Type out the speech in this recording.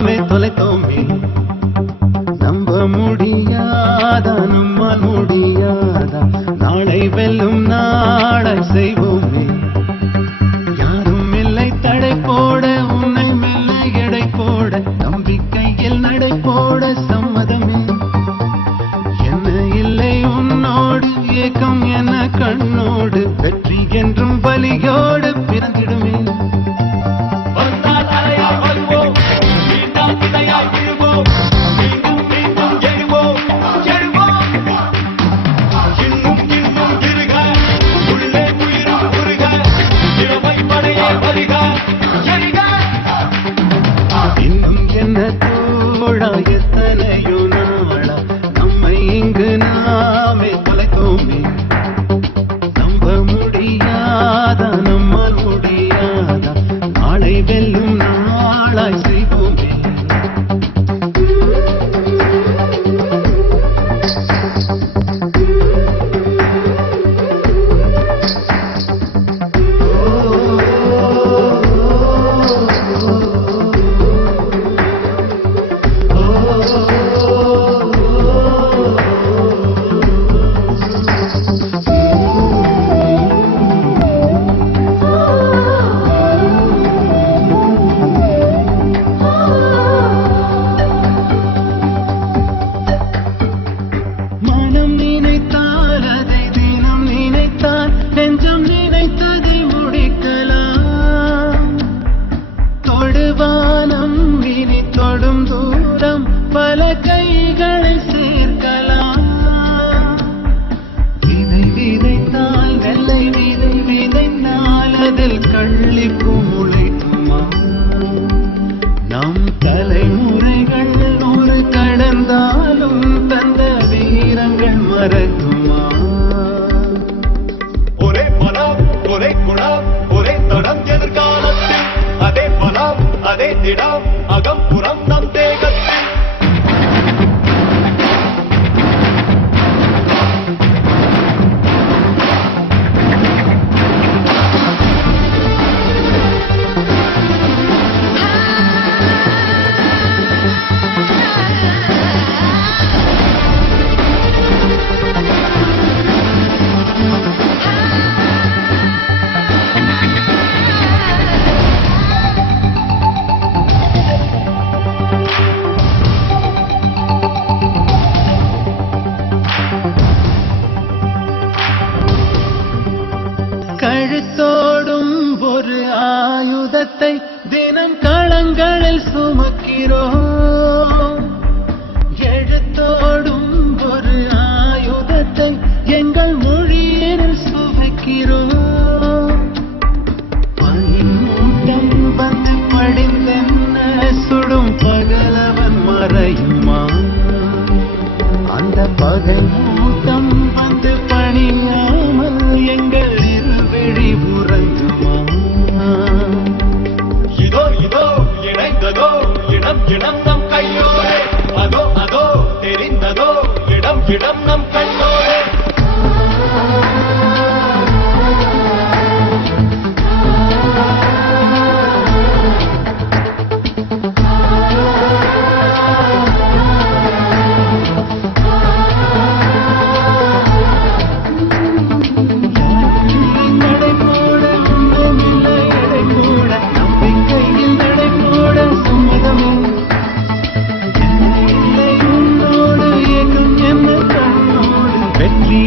தொலைத்தோமே நம்ப முடியாதா நம்மால் முடியாதா நாளை வெல்லும் நாளை செய்வோமே யாரும் இல்லை தடை போட உன்னை மெல்ல எடை போட நம்பிக்கையில் நடை போட சம்மதமே என்ன இல்லை உன்னோடு ஏக்கம் என கண்ணோடு வெற்றி என்றும் பலியோடு பிறந்திடுமே இன்னும் என்ன தோழா எத்தனையோ நாளா நம்மை இங்கு நாமே தொலைத்தோமே நம்ப முடியாதா நம்மால் முடியாதா நாளை வெல்லும் நாளாய் செய்வோமே மனம் நினைத்தால் அதை தினம் நினைத்தால் நெஞ்சம் நினைத்ததை முடிக்கலாம் தொடுவானம் இனி தொடும் தூரம் பல கைகளை சேர்க்கலாம் விதை விதைத்தால் வெள்ளை விதை விதைத்தால் அதில் கள்ளிப்பு முளைக்குமா நம் தலைமுறைகள் நூறு கடந்தாலும் தந்த வீரங்கள் மறக்குமா ஒரே பலம் ஒரே குணம் ஒரே தடம் எதிர்காலத்தில் அதே பலம் அதே திடம் அகம் புறம் நம் தேகத்தில் கழுத்தோடும் ஒரு ஆயுதத்தை தினம் களங்களில் சுமக்கிறோம் எழுத்தோடும் ஒரு ஆயுதத்தை எங்கள் மொழியில் சுவைக்கிறோம் பனிமூட்டம் வந்து படிந்தென்ன சுடும் பகலவன் மறையுமா அந்த பகை மூட்டம் வந்து பணியாமல் எங்கள் இருவிழி உறங்குமா இதோ இதோ இணைந்ததோ இடம் இடம் நம் கையோரே அதோ அதோ தெரிந்ததோ இடம் இடம் நம் கண்ணோரே நடை போட உன்னை எடை போட நம்பிக்கையில் நடை போட சம்மதமே இல்லை உன்னோடு ஏக்கம் என்ன கண்ணோடு வெற்றி